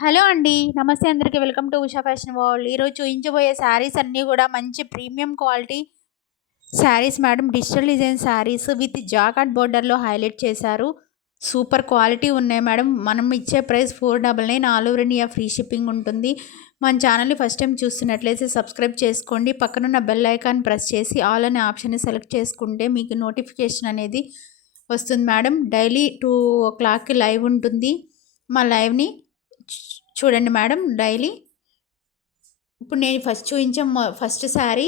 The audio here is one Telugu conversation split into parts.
హలో అండి. నమస్తే అందరికి. Welcome to Usha fashion world. ఈరోజు చూయించబోయే శారీస్ అన్నీ కూడా మంచి premium quality saris madam. Digital design saris with jacquard బోర్డర్లో హైలైట్ చేశారు. సూపర్ క్వాలిటీ ఉన్నాయి మేడం. మనం ఇచ్చే price 499. All over India free shipping ఉంటుంది. మన ఛానల్ని ఫస్ట్ టైం చూస్తున్నట్లయితే సబ్స్క్రైబ్ చేసుకోండి. పక్కనున్న బెల్ ఐకాన్ ప్రెస్ చేసి ఆల్ అనే ఆప్షన్ని సెలెక్ట్ చేసుకుంటే మీకు నోటిఫికేషన్ అనేది వస్తుంది మేడం. డైలీ 2 o'clockకి లైవ్ ఉంటుంది. మా లైవ్ని చూడండి మేడం డైలీ. ఇప్పుడు నేను first sari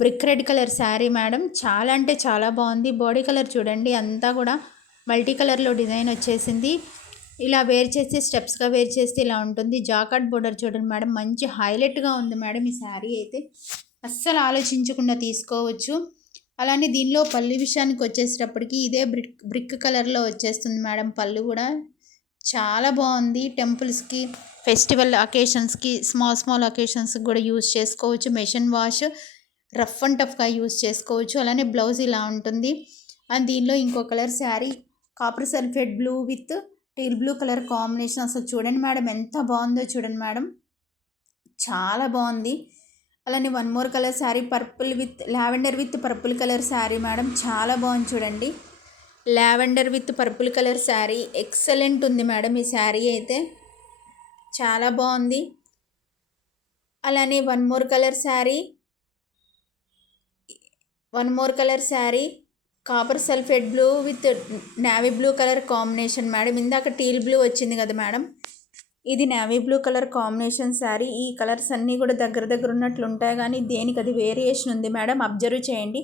brick red colour sari madam. చాలా అంటే చాలా బాగుంది. బాడీ కలర్ చూడండి, అంతా కూడా మల్టీ కలర్లో డిజైన్ వచ్చేసింది. ఇలా వేర్ చేస్తే స్టెప్స్గా వేర్ చేస్తే ఇలా ఉంటుంది. జాకార్డ్ బోర్డర్ చూడండి మేడం, మంచి హైలైట్గా ఉంది మేడం. ఈ శారీ అయితే అస్సలు ఆలోచించకుండా తీసుకోవచ్చు. అలానే దీనిలో పళ్ళు విషయానికి వచ్చేసేటప్పటికి ఇదే బ్రిక్ కలర్లో వచ్చేస్తుంది మేడం. పళ్ళు కూడా చాలా బాగుంది. టెంపుల్స్కి, ఫెస్టివల్ అకేషన్స్కి, స్మాల్ అకేషన్స్కి కూడా యూజ్ చేసుకోవచ్చు. మెషిన్ వాష్, రఫ్ అండ్ టఫ్గా యూజ్ చేసుకోవచ్చు. అలానే బ్లౌజ్ ఇలా ఉంటుంది. అండ్ దీనిలో ఇంకో colour sari copper sulphate blue with teal blue colour combination. అసలు చూడండి మేడం, ఎంత బాగుందో చూడండి మేడం, చాలా బాగుంది. అలానే one more colour sari purple with lavender with purple colour sari madam. చాలా బాగుంది చూడండి. Lavender with purple colour sari excellent ఉంది మేడం. ఈ శారీ అయితే చాలా బాగుంది. అలానే one more colour sari copper sulphate blue with navy blue colour combination madam. ఇందాక టీల్ బ్లూ వచ్చింది కదా మేడం, ఇది navy blue colour combination sari. ఈ కలర్స్ అన్నీ కూడా దగ్గర ఉన్నట్లు ఉంటాయి, కానీ దేనికి అది వేరియేషన్ ఉంది మేడం. అబ్జర్వ్ చేయండి.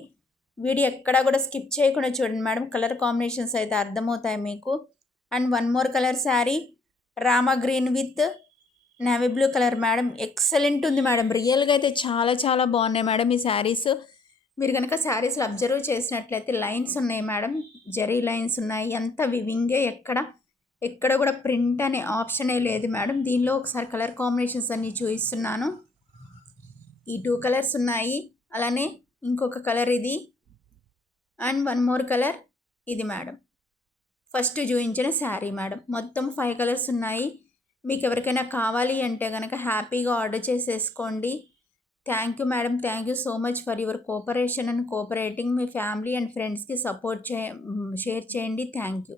వీడియో ఎక్కడా కూడా స్కిప్ చేయకుండా చూడండి మేడం. కలర్ కాంబినేషన్స్ అయితే అర్థమవుతాయి మీకు. And one more colour sari Rama green with navy blue colour madam. Excellent ఉంది మేడం. రియల్గా అయితే చాలా చాలా బాగున్నాయి మేడం ఈ శారీస్. మీరు కనుక శారీస్లో అబ్జర్వ్ చేసినట్లయితే లైన్స్ ఉన్నాయి మేడం, జరీ లైన్స్ ఉన్నాయి. అంత వివింగే, ఎక్కడ కూడా ప్రింట్ అనే ఆప్షనే లేదు మేడం. దీనిలో ఒకసారి కలర్ కాంబినేషన్స్ అన్నీ చూపిస్తున్నాను. ఈ 2 కలర్స్ ఉన్నాయి. అలానే ఇంకొక కలర్ ఇది, అండ్ వన్ మోర్ కలర్ ఇది మేడం. ఫస్ట్ చూపించిన శారీ మేడం. మొత్తం 5 కలర్స్ ఉన్నాయి. మీకు ఎవరికైనా కావాలి అంటే కనుక హ్యాపీగా ఆర్డర్ చేసేసుకోండి. Thank you madam. Thank you so much for your cooperation and cooperating. Me family and ఫ్రెండ్స్కి షేర్ చేయండి. Thank you.